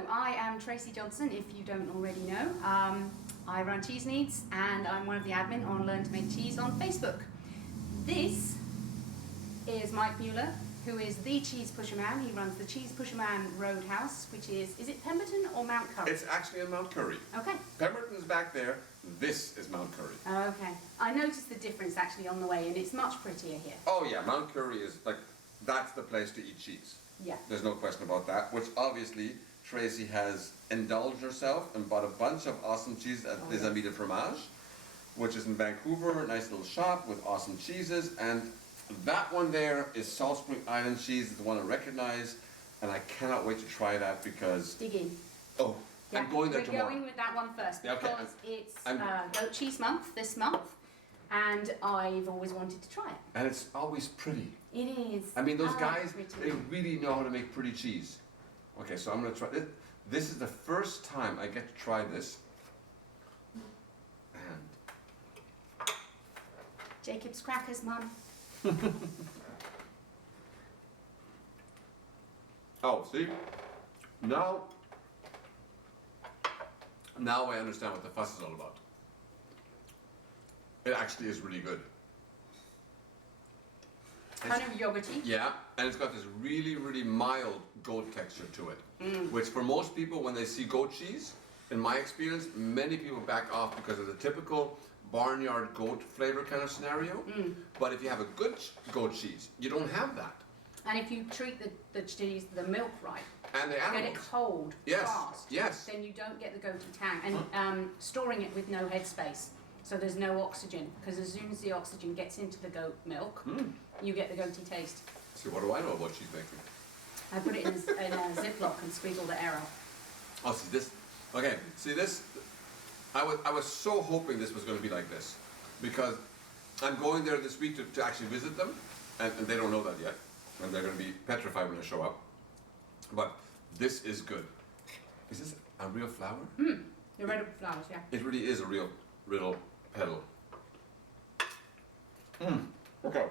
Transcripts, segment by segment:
Hello, I am Tracey Johnson, if you don't already know. I run Cheese Needs and I'm one of the admin on Learn to Make Cheese on Facebook. This is Mike Mueller, who is the Cheese Pusherman. He runs the Cheese Pusherman Roadhouse, which is it Pemberton or Mt Currie? It's actually in Mt Currie. Okay. Pemberton's back there. This is Mt Currie. Okay. I noticed the difference actually on the way, and it's much prettier here. Oh yeah, Mt Currie is like, that's the place to eat cheese. Yeah. There's no question about that, which obviously Tracey has indulged herself and bought a bunch of awesome cheese at Les Amis de Fromage, which is in Vancouver, a nice little shop with awesome cheeses. And that one there is Salt Spring Island cheese, is the one I recognize, and I cannot wait to try that because... Dig in. Oh, Yeah, I'm going there we're tomorrow. going with that one first Yeah, okay, because it's goat cheese month this month, and I've always wanted to try it. And it's always pretty. It is. I mean, those guys, pretty. they really know how to make pretty cheese. Okay, so I'm gonna try this. This is the first time I get to try this. And Jacob's crackers, Mum. oh, see? Now I understand what the fuss is all about. It actually is really good. Kind of yogurty. Yeah, and it's got this really, really mild goat texture to it. Which for most people, when they see goat cheese, in my experience, many people back off because of the typical barnyard goat flavor kind of scenario. But if you have a good goat cheese, you don't have that. And if you treat the cheese, the milk right, And the get it animals. cold fast, yes. then you don't get the goaty tang. And storing it with no headspace, so there's no oxygen, because as soon as the oxygen gets into the goat milk, you get the goaty taste. See, what do I know about cheese making? I put it in a Ziploc and squeeze all the air out. Oh, see this. Okay, see this. I was so hoping this was going to be like this, because I'm going there this week to actually visit them, and they don't know that yet, and they're going to be petrified when I show up. But this is good. Is this a real flower? The red flowers, yeah. It really is a real petal. Okay.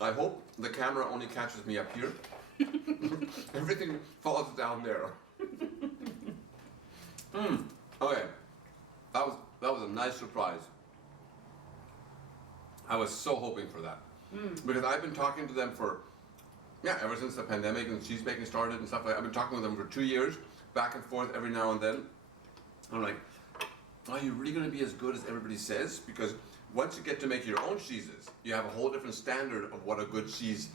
I hope the camera only catches me up here. Everything falls down there. Okay. That was a nice surprise. I was so hoping for that. Because I've been talking to them for, ever since the pandemic and cheese making started and stuff like that. I've been talking with them for 2 years, back and forth every now and then. I'm like, are you really going to be as good as everybody says? Because once you get to make your own cheeses, you have a whole different standard of what a good cheese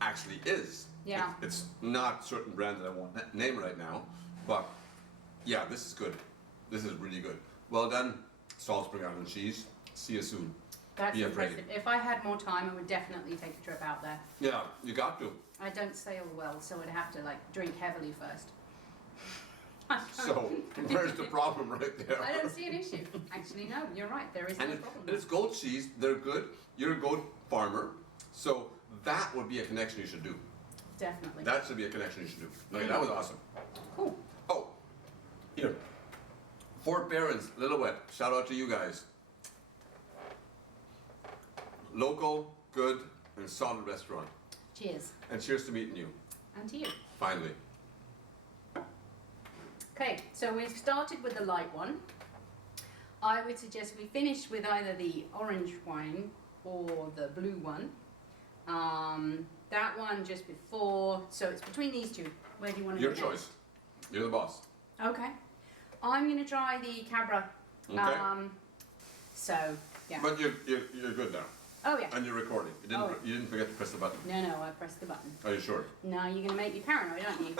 actually is. Yeah. It's not certain brands that I won't name right now, but yeah, this is good. This is really good. Well done, Salt Spring Island cheese. See you soon. That's Be afraid. impressive. If I had more time, I would definitely take a trip out there. Yeah, you got to. I don't sail well, so I'd have to like drink heavily first. So, where's the problem right there? I don't see an issue. Actually, no, you're right. There is no problem. And it's goat cheese. They're good. You're a goat farmer, so that would be a connection you should do. Definitely. That should be a connection you should do. Okay, that was awesome. Cool. Oh, here. Fort Barron's, Lillooet. Shout out to you guys. Local, good, and solid restaurant. Cheers. And cheers to meeting you. And to you. Finally. Okay, so we've started with the light one. I would suggest we finish with either the orange wine or the blue one. That one just before, so it's between these two. Where do you want to Your go choice. You're the boss. Okay. I'm going to try the Cabra. Okay. So, yeah. But you're good now. Oh, yeah. And you're recording. You didn't forget to press the button. No, I pressed the button. Are you sure? No, you're going to make me paranoid, aren't you?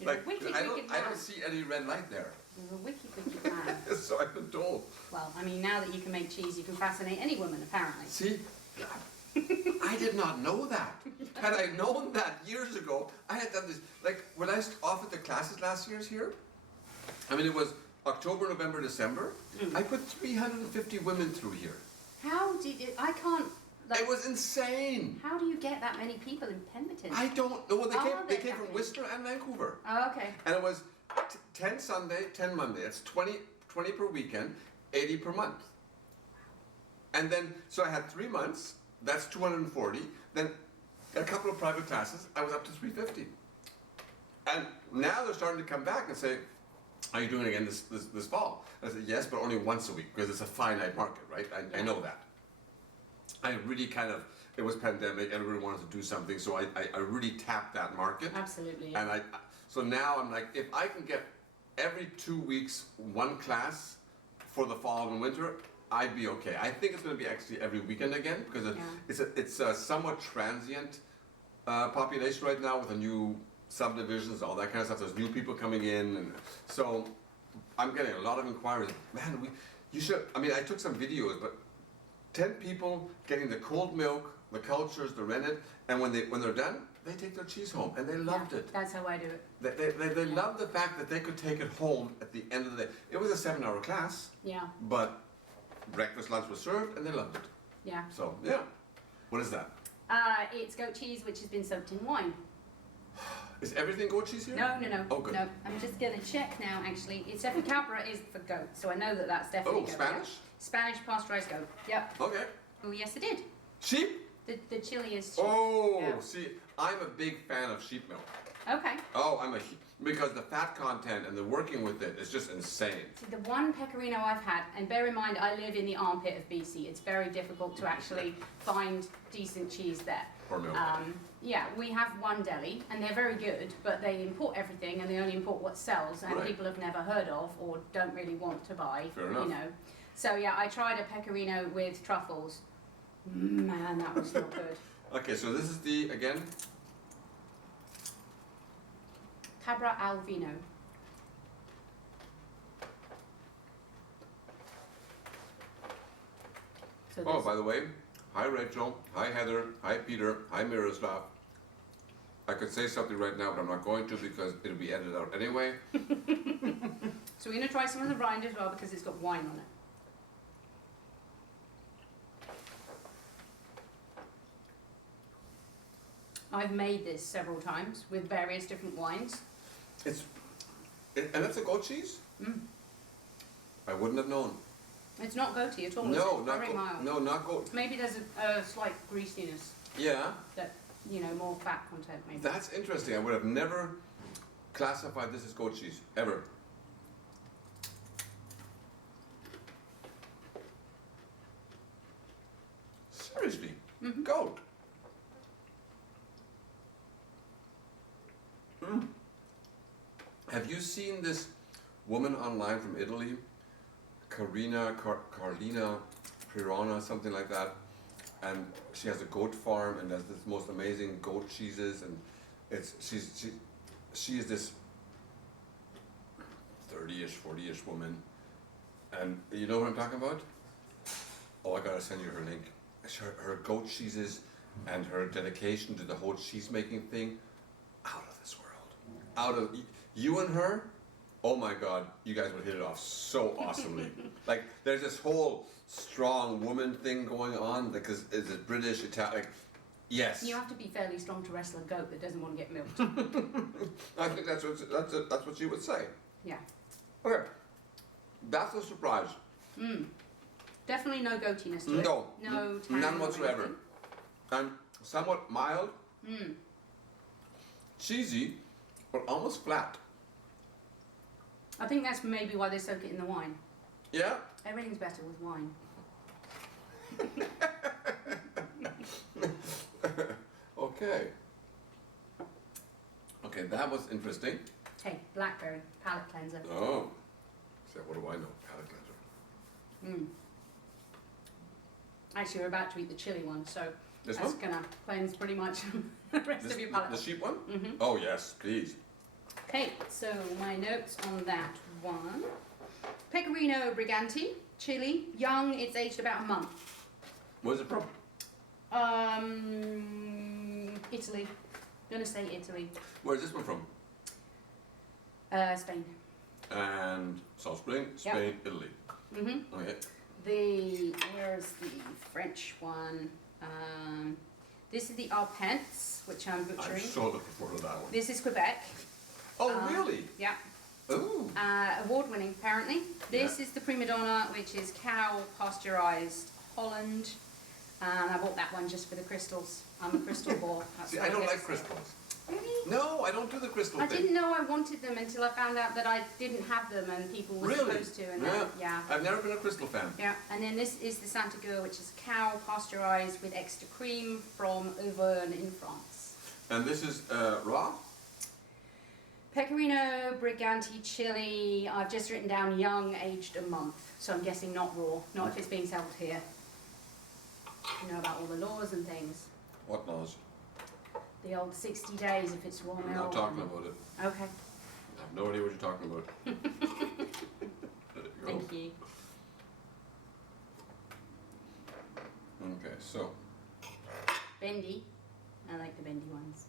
You're Like, a wicked, I wicked don't man. see any red light there. You're a wicked, wicked man. So I've been told. Well, I mean, now that you can make cheese, you can fascinate any woman, apparently. See? I did not know that. Had I known that years ago, I had done this. Like, when I offered the classes last year here, I mean, it was October, November, December. I put 350 women through here. How did it, I can't, like, It was insane. how do you get that many people in Pemberton? I don't know. Are They there came that from many? Worcester and Vancouver. Oh, okay. And it was 10 Sunday, 10 Monday. It's 20 per weekend, 80 per month. And then, so I had 3 months. That's 240. Then a couple of private classes, I was up to 350. And now they're starting to come back and say, are you doing it again this fall? I said, yes, but only once a week, because it's a finite market, right? I know that. I really it was pandemic, everybody wanted to do something, so I really tapped that market. Absolutely. Yeah. And so now I'm like, if I can get every 2 weeks, one class for the fall and winter, I'd be okay. I think it's going to be actually every weekend again, because it's a somewhat transient population right now with the new subdivisions, all that kind of stuff. There's new people coming in, and so I'm getting a lot of inquiries. Man, you should. I mean, I took some videos, but 10 people getting the cold milk, the cultures, the rennet, and when they're done, they take their cheese home, and they loved it. That's how I do it. They loved the fact that they could take it home at the end of the day. It was a 7-hour class. Yeah. But breakfast, lunch was served, and they loved it. Yeah. So yeah, what is that? It's goat cheese, which has been soaked in wine. Is everything goat cheese here? No. Oh, good. No, I'm just going to check now, actually. It's definitely Cabra is for goat, so I know that's definitely goat. Spanish? Yeah. Spanish pasteurized goat. Yep. Okay. Oh, yes, I did. Sheep? The chili is sheep. Oh, yeah. See, I'm a big fan of sheep milk. Okay. Oh, because the fat content and the working with it is just insane. See, the one pecorino I've had, and bear in mind I live in the armpit of BC, it's very difficult to actually find decent cheese there. Or milk. Yeah, we have one deli, and they're very good, but they import everything, and they only import what sells, and Right. people have never heard of or don't really want to buy. Fair enough. You know. So yeah, I tried a pecorino with truffles. Man, that was not good. Okay, so this is again? Cabra al vino. So Oh, this- by the way, hi Rachel, hi Heather, hi Peter, hi Miroslav. I could say something right now, but I'm not going to because it'll be edited out anyway. So we're going to try some of the rind as well because it's got wine on it. I've made this several times with various different wines. And it's a goat cheese? Mm. I wouldn't have known. It's not goaty at all. No, it's not very mild. No, not goat. Maybe there's a slight greasiness Yeah, that, more fat content maybe. that's interesting. I would have never classified this as goat cheese, ever. Seriously, goat. Mm. Have you seen this woman online from Italy? Carlina Pirona, something like that. And she has a goat farm and does this most amazing goat cheeses, and she is this 30-ish, 40-ish woman. And you know what I'm talking about? Oh, I gotta send you her link. Her goat cheeses and her dedication to the whole cheese making thing, out of this world. You and her, oh my God, you guys would hit it off so awesomely. Like, there's this whole strong woman thing going on because is it British, Italian? Yes. You have to be fairly strong to wrestle a goat that doesn't want to get milked. I think that's what she would say. Yeah. Okay, that's a surprise. Definitely no goatiness to it. No, No tang none or whatsoever. anything. And somewhat mild, cheesy, but almost flat. I think that's maybe why they soak it in the wine. Yeah. Everything's better with wine. Okay. Okay, that was interesting. Hey, blackberry, palate cleanser. Oh. So what do I know? Palate cleanser. Actually, we're about to eat the chili one, so This that's one? gonna cleanse pretty much the rest of your palate. The sheep one? Oh yes, please. Okay, so my notes on that one. Pecorino Briganti, chili, young, it's aged about a month. Where's it from? Italy. Gonna say Italy. Where's this one from? Spain. And South Spain, Spain, Italy. Okay. Where's the French one? This is the Arpents, which I'm butchering. I'm so looking forward to that one. This is Quebec. Oh really? Yeah. Ooh. Award-winning, apparently. This is the Prima Donna, which is cow pasteurized Holland. And I bought that one just for the crystals. I'm a crystal ball. That's See, what I don't get like to say. crystals. Really? No, I don't do the crystal I thing. didn't know I wanted them until I found out that I didn't have them and people were Really? supposed to. And then, yeah. I've never been a crystal fan. Yeah, and then this is the Santa Gur, which is cow pasteurized with extra cream from Auvergne in France. And this is raw? Pecorino Briganti chili. I've just written down young, aged a month. So I'm guessing not raw, not if it's being sold here. You know about all the laws and things. What laws? The old 60 days if it's raw milk. I'm not talking about it. Okay, I have no idea what you're talking about. There you go. thank you. Okay, so. Bendy. I like the bendy ones.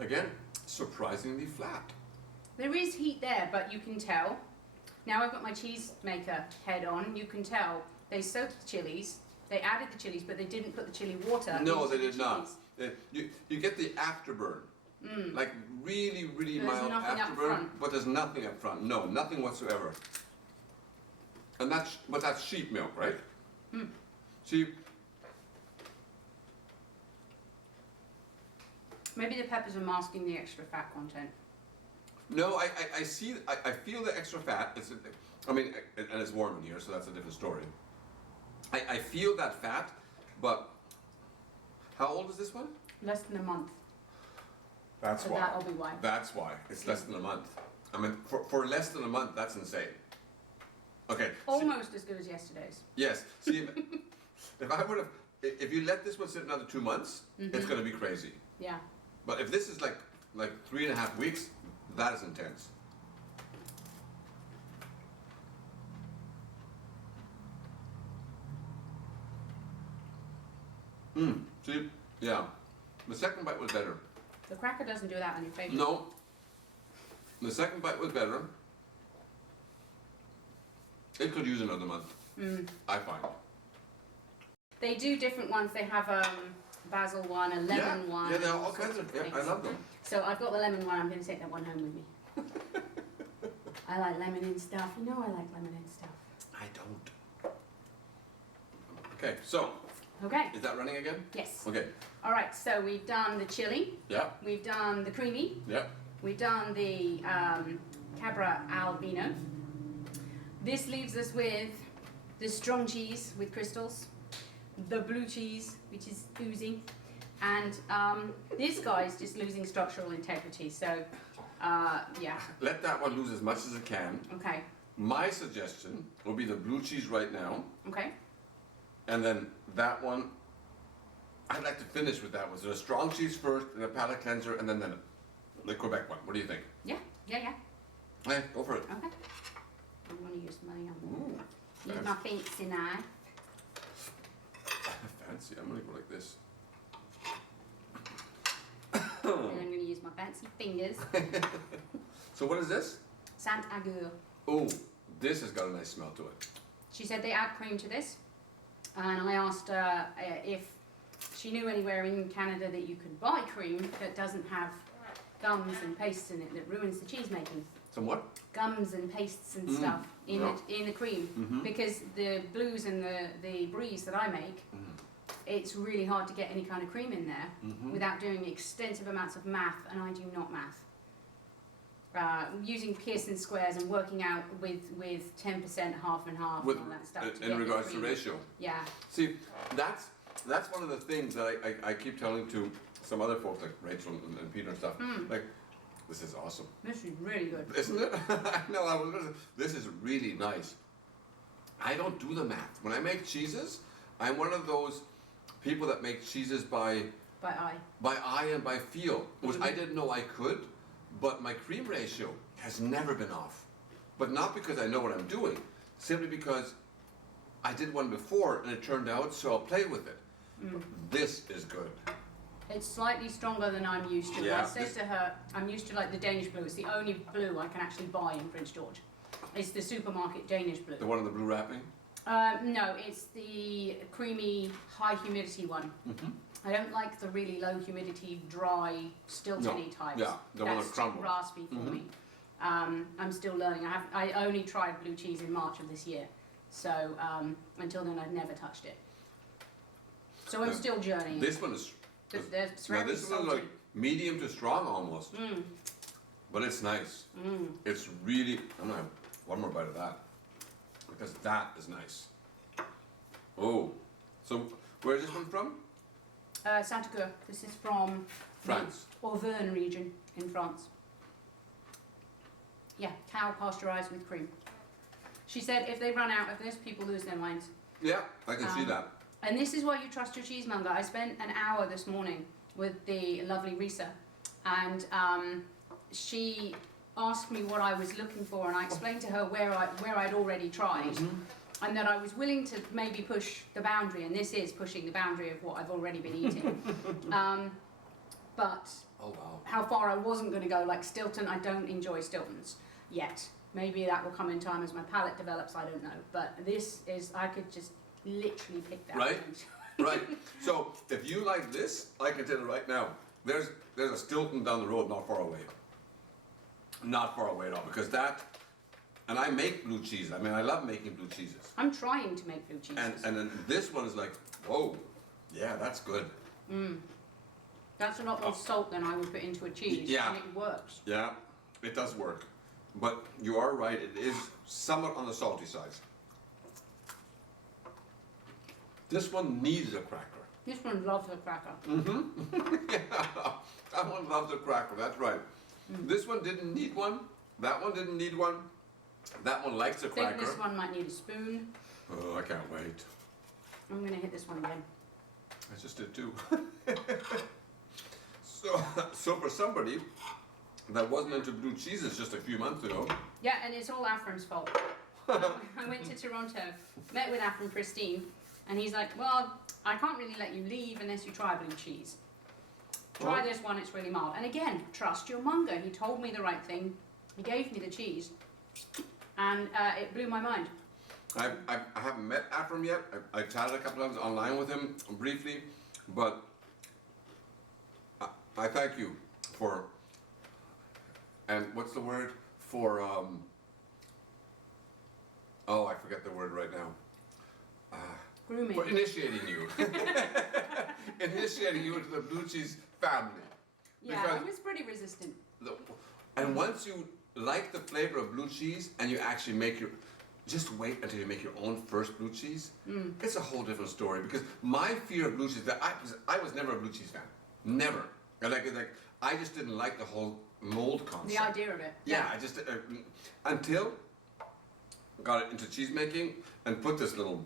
Again, surprisingly flat. There is heat there, but you can tell. Now I've got my cheese maker head on. You can tell they soaked the chilies. They added the chilies, but they didn't put the chili water. No, into they the did not. chilies. You get the afterburn. Like really, really There's mild nothing up afterburn, front. but there's nothing up front. No, nothing whatsoever. And that's sheep milk, right? See, Maybe the peppers are masking the extra fat content. no, I see, I feel the extra fat. I mean, and it's warm in here, so that's a different story. I feel that fat, but how old is this one? Less than a month. That's So that'll be why. That's why. It's less than a month. I mean, for less than a month, that's insane. Okay. Almost as good as yesterday's. Yes. See, if I would have, if you let this one sit another 2 months, it's going to be crazy. Yeah. But if this is like 3.5 weeks, that is intense. See, yeah. The second bite was better. The cracker doesn't do that on your face. No. The second bite was better. It could use another month. I find. They do different ones. They have basil one, a lemon one. Yeah, there are all sorts kinds of. Yeah, I things. love them. So I've got the lemon one. I'm going to take that one home with me. I like lemon in stuff. You know I like lemon in stuff. I don't. Okay, so Okay. is that running again? Yes. Okay. All right. So we've done the chili. Yeah. We've done the creamy. Yeah. We've done the Cabra Albino. This leaves us with the strong cheese with crystals, the blue cheese, which is oozing, and this guy's just losing structural integrity. So, yeah. Let that one lose as much as it can. Okay. My suggestion will be the blue cheese right now, Okay. and then that one. I'd like to finish with that one. So a strong cheese first, and a palate cleanser, and then the Quebec one. What do you think? Yeah. Yeah. Yeah. Hey, go for it. Okay. I'm going to use my Ooh, use my fancy knife. fancy. I'm gonna go like this. And I'm going to use my fancy fingers. So what is this? Sant Agur. Oh, this has got a nice smell to it. She said they add cream to this, and I asked her if she knew anywhere in Canada that you could buy cream that doesn't have gums and pastes in it that ruins the cheese making. Some what? Gums and pastes and stuff in the cream, because the blues and the bries that I make, it's really hard to get any kind of cream in there without doing extensive amounts of math, and I do not math. Using Pearson squares and working out with 10%, half and half, With, and all that stuff. to in get the regards to cream. ratio. Yeah. See, that's one of the things that I keep telling to some other folks like Rachel and Peter and stuff. Like, this is awesome. This is really good. Isn't it? No, this is really nice. I don't do the math. When I make cheeses, I'm one of those people that make cheeses by eye and by feel, which I didn't know I could, but my cream ratio has never been off. But not because I know what I'm doing, simply because I did one before and it turned out, so I'll play with it. This is good. It's slightly stronger than I'm used to. Yeah, I said to her, I'm used to like the Danish blue. It's the only blue I can actually buy in Prince George. It's the supermarket Danish blue. The one in the blue wrapping? No, it's the creamy, high humidity one. I don't like the really low humidity, dry, Stilton-y types. Yeah, the one that That's too crumbles. raspy for me. I'm still learning. I only tried blue cheese in March of this year, so until then I'd never touched it. So I'm still journeying. This one is. It's Now very this one is salty. like medium to strong almost, but it's nice. It's really. I'm gonna have one more bite of that because that is nice. Oh, so where is this one from? Santa Cruz. This is from France. the Auvergne region in France. Yeah, cow pasteurized with cream. She said if they run out of this, people lose their minds. Yeah, I can see that. And this is why you trust your cheesemonger. I spent an hour this morning with the lovely Risa, and she asked me what I was looking for, and I explained to her where I'd already tried, and that I was willing to maybe push the boundary, and this is pushing the boundary of what I've already been eating. But Oh wow. how far I wasn't going to go, like Stilton, I don't enjoy Stiltons yet. Maybe that will come in time as my palate develops, I don't know. But this is, I could just literally pick that. Right? Right. So if you like this, I can tell you right now, there's a Stilton down the road not far away. Not far away at all, because that, and I make blue cheese. I mean, I love making blue cheeses. I'm trying to make blue cheeses. And then this one is like, whoa, yeah, that's good. That's a lot more salt than I would put into a cheese. Yeah. And it works. Yeah, it does work. But you are right, it is somewhat on the salty side. This one needs a cracker. This one loves a cracker. Yeah, that one loves a cracker, that's right. This one didn't need one. That one didn't need one. That one likes a I think cracker. this one might need a spoon. Oh, I can't wait. I'm going to hit this one again. I just did too. So for somebody that wasn't into blue cheeses just a few months ago. Yeah, and it's all Afram's fault. I went to Toronto, met with Afram Christine, and he's like, well, I can't really let you leave unless you try blue cheese. Try this one, it's really mild. And again, trust your monger. He told me the right thing. He gave me the cheese, and it blew my mind. I haven't met Afram yet. I chatted a couple times online with him briefly, but I thank you for, and what's the word? For, oh, I forget the word right now. Grooming. For initiating you. Initiating you into the blue cheese family. Yeah, Because I was pretty resistant. and once you like the flavor of blue cheese and you actually make your, just wait until you make your own first blue cheese. It's a whole different story, because my fear of blue cheese, that I was never a blue cheese fan. Never. Like I just didn't like the whole mold concept. The idea of it. Yeah, I just until got it into cheese making and put this little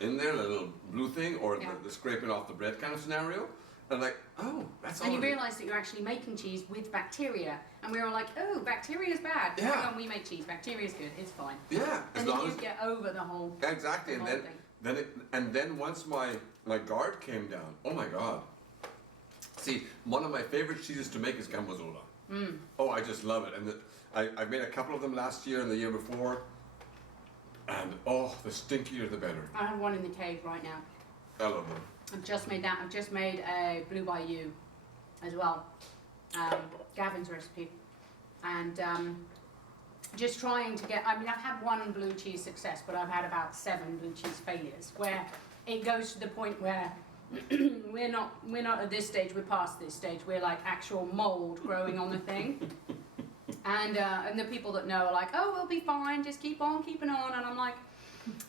in there, the little blue thing, or the scraping off the bread kind of scenario. And like, oh, that's all. And you realise that you're actually making cheese with bacteria, and we were like, oh, bacteria is bad. Yeah. Hang on, we make cheese. Bacteria is good. It's fine. Yeah, as And long then you as get over the whole. exactly, the and whole then thing. then once my guard came down, oh my god. See, one of my favorite cheeses to make is Gambozola. Oh, I just love it, and I made a couple of them last year and the year before, and oh, the stinkier the better. I have one in the cave right now. I love them. I've just made that. I've just made a Blue Bayou as well. Gavin's recipe. And just trying to get, I mean, I've had one blue cheese success, but I've had about 7 blue cheese failures, where it goes to the point where we're not at this stage, we're past this stage. We're like actual mold growing on the thing. And the people that know are like, oh, we'll be fine, just keep on keeping on. And I'm like,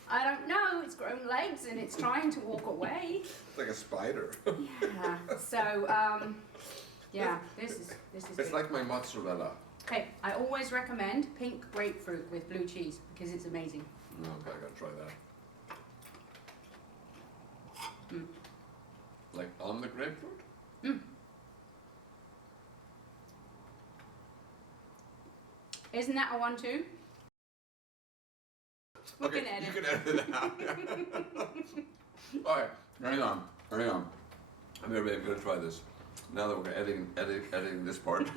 I don't know, it's grown legs and it's trying to walk away. It's like a spider. Yeah. So yeah, this is It's good. like my mozzarella. Okay, I always recommend pink grapefruit with blue cheese because it's amazing. Okay, I gotta try that. Like on the grapefruit? Isn't that a 1-2? We Okay, can edit. you can edit it out. Alright, hang on. I'm gonna try this. Now that we're editing this part.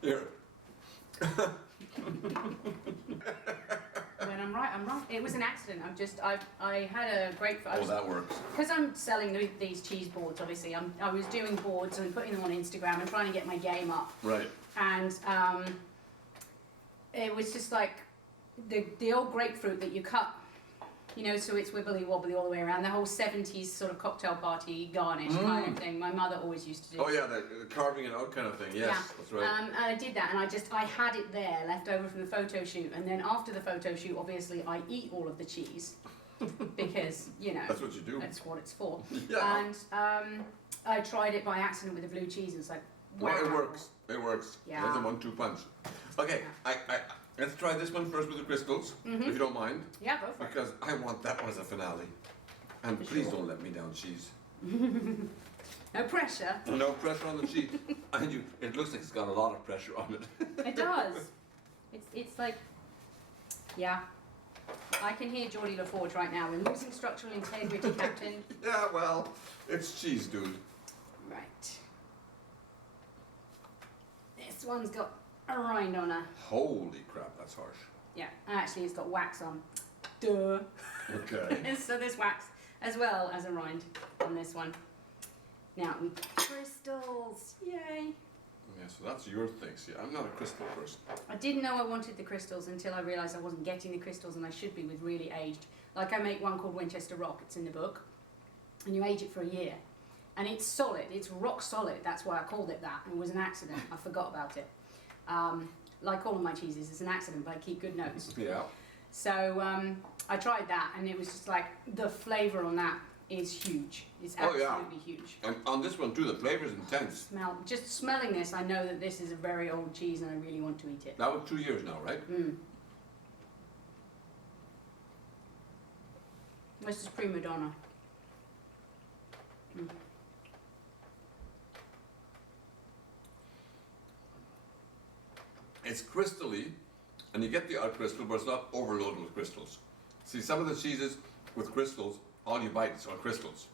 Here. When I'm I'm right. It was an accident. I had a great. Oh, that works. Because I'm selling these cheese boards. Obviously, I was doing boards and putting them on Instagram and trying to get my game up. Right. And it was just like the old grapefruit that you cut. You know, so it's wibbly wobbly all the way around. The whole 70s sort of cocktail party garnish kind of thing. My mother always used to do. Oh yeah, the carving it out kind of thing. Yes, yeah. That's right. And I did that, and I had it there, left over from the photo shoot. And then after the photo shoot, obviously, I eat all of the cheese because, you know, that's what you do. That's what it's for. Yeah. And I tried it by accident with the blue cheese, and it's like, wow. Well, it works. It works. Yeah. That's a 1-2 punch. Okay, Yeah. Let's try this one first with the crystals, if you don't mind. Yeah, go for it. Because I want that one as a finale. And For please sure. don't let me down, cheese. No pressure. No pressure on the cheese. And it looks like it's got a lot of pressure on it. It does. It's like, yeah. I can hear Geordie LaForge right now. We're losing structural integrity, Captain. Yeah, well, it's cheese, dude. Right. This one's got a rind on her. Holy crap, that's harsh. Yeah, and actually it's got wax on. Duh. Okay. So there's wax as well as a rind on this one. Now, crystals. Yay. Yeah, so that's your thing. See, I'm not a crystal person. I didn't know I wanted the crystals until I realised I wasn't getting the crystals, and I should be with really aged. Like I make one called Winchester Rock, it's in the book, and you age it for a year. And it's solid, it's rock solid, that's why I called it that. It was an accident, I forgot about it. Like all of my cheeses, it's an accident, but I keep good notes. Yeah. So I tried that, and it was just like, the flavour on that is huge. It's Oh, yeah. absolutely huge. And on this one too, the flavor's intense. Just smelling this, I know that this is a very old cheese, and I really want to eat it. That was 2 years now, right? This is prima donna. It's crystally, and you get the odd crystal, but it's not overloaded with crystals. See, some of the cheeses with crystals, all you bite is on crystals.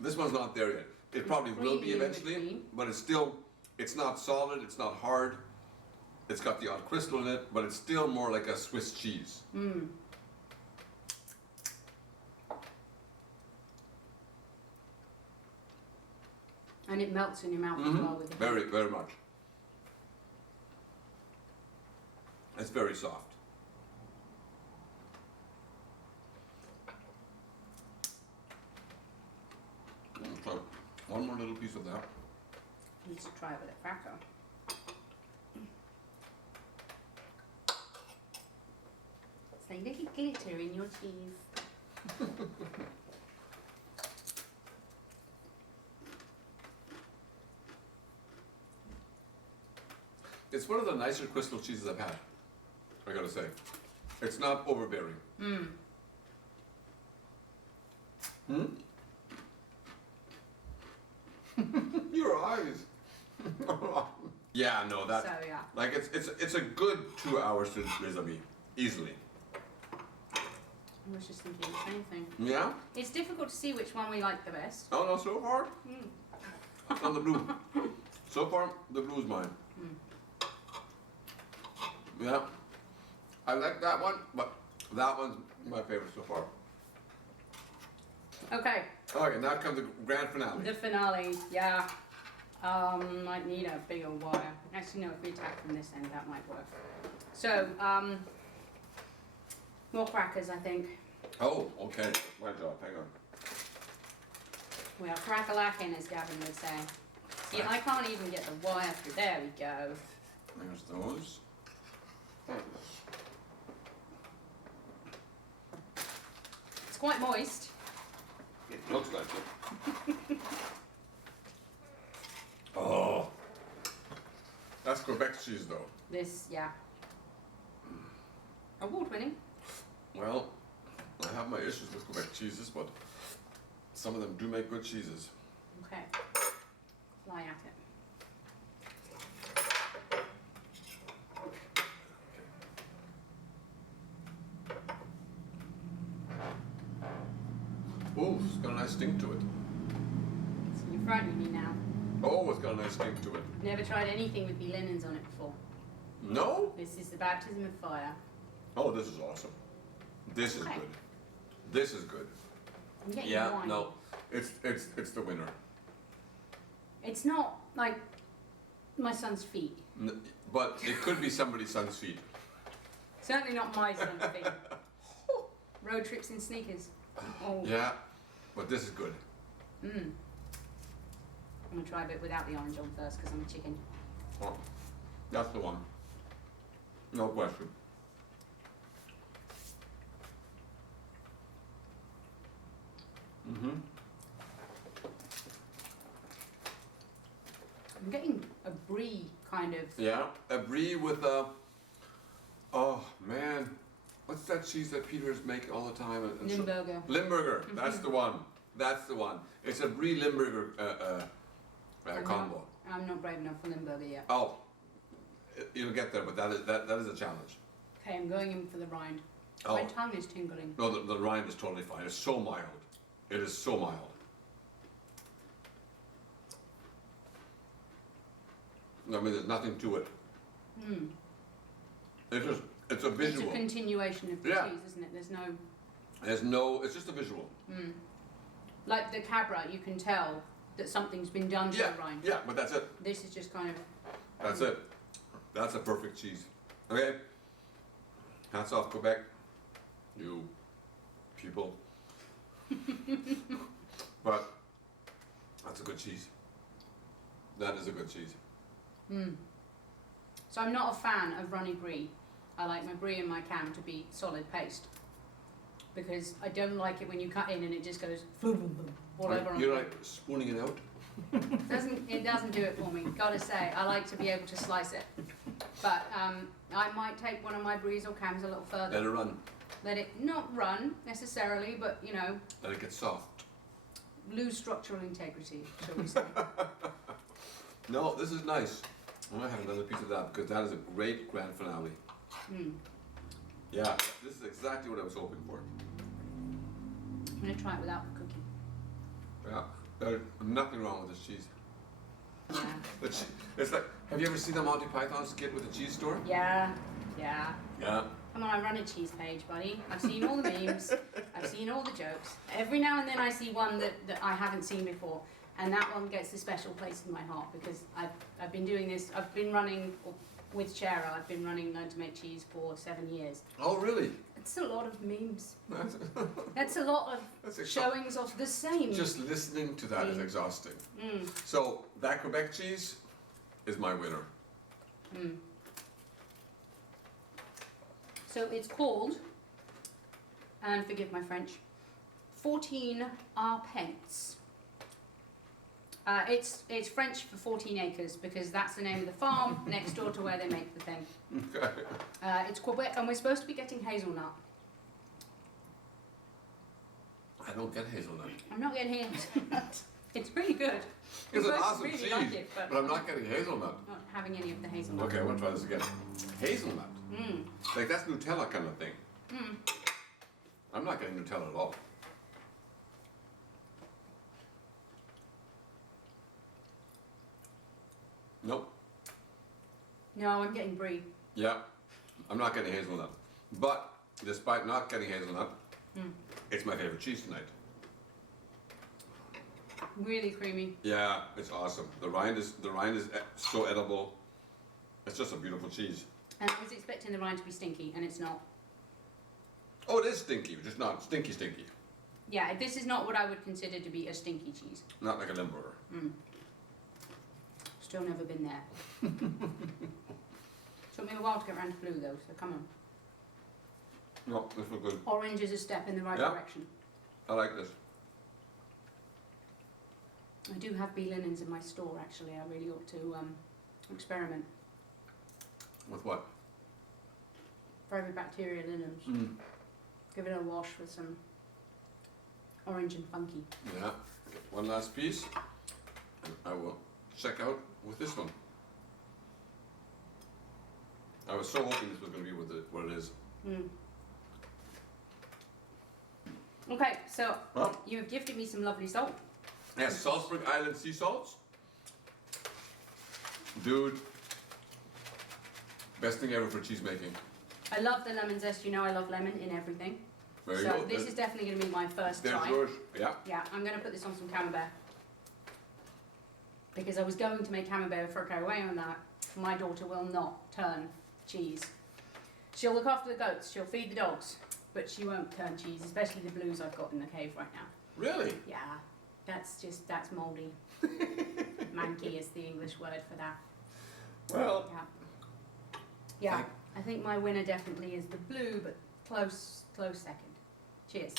This one's not there yet. It probably will be creamy in eventually, between. but it's still, it's not solid, it's not hard. It's got the odd crystal in it, but it's still more like a Swiss cheese. And it melts in your mouth as well with the Very, very much. It's very soft. So, one more little piece of that. Need to try it with a cracker. It's like little glitter in your cheese. It's one of the nicer crystal cheeses I've had, I gotta say. It's not overbearing. Your eyes. Yeah, no, that. So yeah. Like it's a good 2 hours to vis-a-vis, easily. I was just thinking the same thing. Yeah. It's difficult to see which one we like the best. Oh no, so far on the blue. So far, the blue's mine. Yeah, I like that one, but that one's my favorite so far. Okay, Okay, now comes the grand finale. the finale. Yeah. Might need a bigger wire. Actually, no. If we attack from this end, that might work. So, more crackers, I think. Oh, okay. My job. Hang on. We are crack-a-lacking, as Gavin would say. See, I can't even get the wire through. There we go. There's those. It's quite moist. It looks like it. Oh, that's Quebec cheese, though. This, yeah. Award-winning. Well, I have my issues with Quebec cheeses, but some of them do make good cheeses. Okay. Fly at it. Oh, it's got a nice stink to it. So you're frightening me now. Oh, it's got a nice stink to it. Never tried anything with the linens on it before. No? This is the baptism of fire. Oh, this is awesome. This is Okay. good. This is good. I'm getting Yeah, wine. no, it's the winner. It's not like my son's feet. But it could be somebody's son's feet. Certainly not my son's feet. Road trips in sneakers. Oh. Yeah, but this is good. Mm. I'm gonna try a bit without the orange on first because I'm a chicken. Oh, that's the one. No question. Mm-hmm. I'm getting a brie kind of. Yeah, a brie with a. Oh man, what's that cheese that Peter's making all the time? And Limburger. Limburger. That's the one. That's the one. It's a brie Limburger combo. I'm not brave enough for Limburger yet. Oh, you'll get there, but that is a challenge. Okay, I'm going in for the rind. Oh. My tongue is tingling. No, the rind is totally fine. It's so mild. It is so mild. I mean, there's nothing to it. Mm. It's a visual. It's a continuation of the Yeah. cheese, isn't it? It's just a visual. Mm. Like the cabra, you can tell that something's been done to Yeah, the rind. yeah, but that's it. This is just kind of. That's it. That's a perfect cheese. Okay. Hats off, Quebec. You people. But that's a good cheese. That is a good cheese. Mm. So I'm not a fan of runny brie. I like my brie and my cam to be solid paste because I don't like it when you cut in and it just goes all over. You're like spooning it out. It doesn't do it for me. Gotta say, I like to be able to slice it. But I might take one of my bries or cams a little further. Let it run. Let it not run necessarily, but you know, Let it get soft. lose structural integrity, shall we say? No, this is nice. I'm gonna have another piece of that because that is a great grand finale. Mm. Yeah, this is exactly what I was hoping for. I'm gonna try it without the cookie. Yeah, there's nothing wrong with this cheese. Yeah. It's like, have you ever seen the Monty Python skit with the cheese store? Yeah. Yeah. Yeah. Come on, I run a cheese page, buddy. I've seen all the memes. I've seen all the jokes. Every now and then I see one that I haven't seen before. And that one gets a special place in my heart because I've been doing this. I've been running with Chera. I've been running Learn to Make Cheese for 7 years. Oh, really? It's a lot of memes. That's a lot of showings of the same. Just listening to that is exhausting. Mm. So that Quebec cheese is my winner. Mm. So it's called, and forgive my French, 14 arpents. It's French for 14 acres because that's the name of the farm next door to where they make the thing. Okay. It's Quebec, and we're supposed to be getting hazelnut. I don't get hazelnut. I'm not getting hazelnut. It's pretty good. It's We an both awesome really cheese, like it, but I'm not getting hazelnut. not having any of the hazelnut. Okay, I want to try this again. Hazelnut. Mm. Like that's Nutella kind of thing. Mm. I'm not getting Nutella at all. Nope. No, I'm getting brie. Yeah, I'm not getting hazelnut. But despite not getting hazelnut, it's my favorite cheese tonight. Really creamy. Yeah, it's awesome. The rind is so edible. It's just a beautiful cheese. And I was expecting the rind to be stinky, and it's not. Oh, it is stinky, just not stinky. Yeah, this is not what I would consider to be a stinky cheese. Not like a Limburger. Mm. Still never been there. Took me a while to get around to blue though, so come on. No, this was good. Orange is a step in the right Yeah. direction. I like this. I do have bee linens in my store actually. I really ought to experiment. With what? Private bacteria linens. Mm. Give it a wash with some orange and funky. Yeah. One last piece. And I will check out with this one. I was so hoping this was going to be what it is. Mm. Okay, so Well, you have gifted me some lovely salt. yeah, Salzburg Island sea salts. Dude, best thing ever for cheese making. I love the lemon zest. You know I love lemon in everything. There you So go. this is definitely going to be my first There's try. yours. Yeah. Yeah, I'm going to put this on some camembert. Because I was going to make camembert for a caraway on that. My daughter will not turn cheese. She'll look after the goats, she'll feed the dogs, but she won't turn cheese, especially the blues I've got in the cave right now. Really? Yeah, that's mouldy. Manky is the English word for that. Well. Yeah. Yeah, I think my winner definitely is the blue, but close second. Cheers.